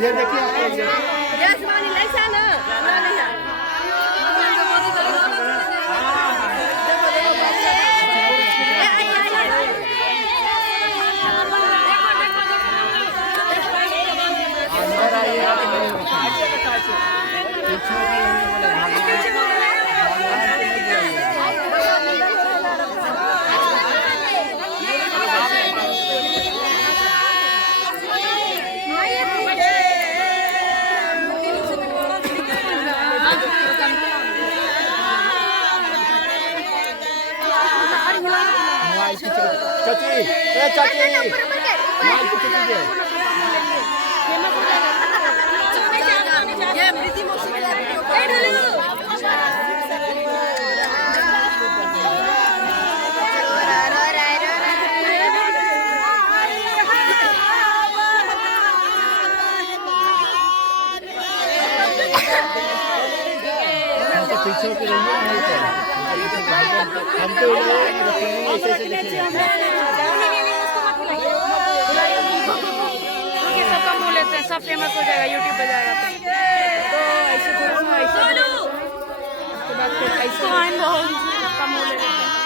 ये देखिए यस वाली ले जा ना पूरा नहीं है चाची ए चाची माल कितने दे ये प्रीति मौसी के ए ढोले लो पीछे के रहिए हम तो ऐसे देखिए सब कम बोल लेते हैं सब फेमस हो जाएगा यूट्यूब पे जाएगा तो ऐसे थोड़ा सा ऐसे उसके बाद फिर ऐसे कम हो लेते हैं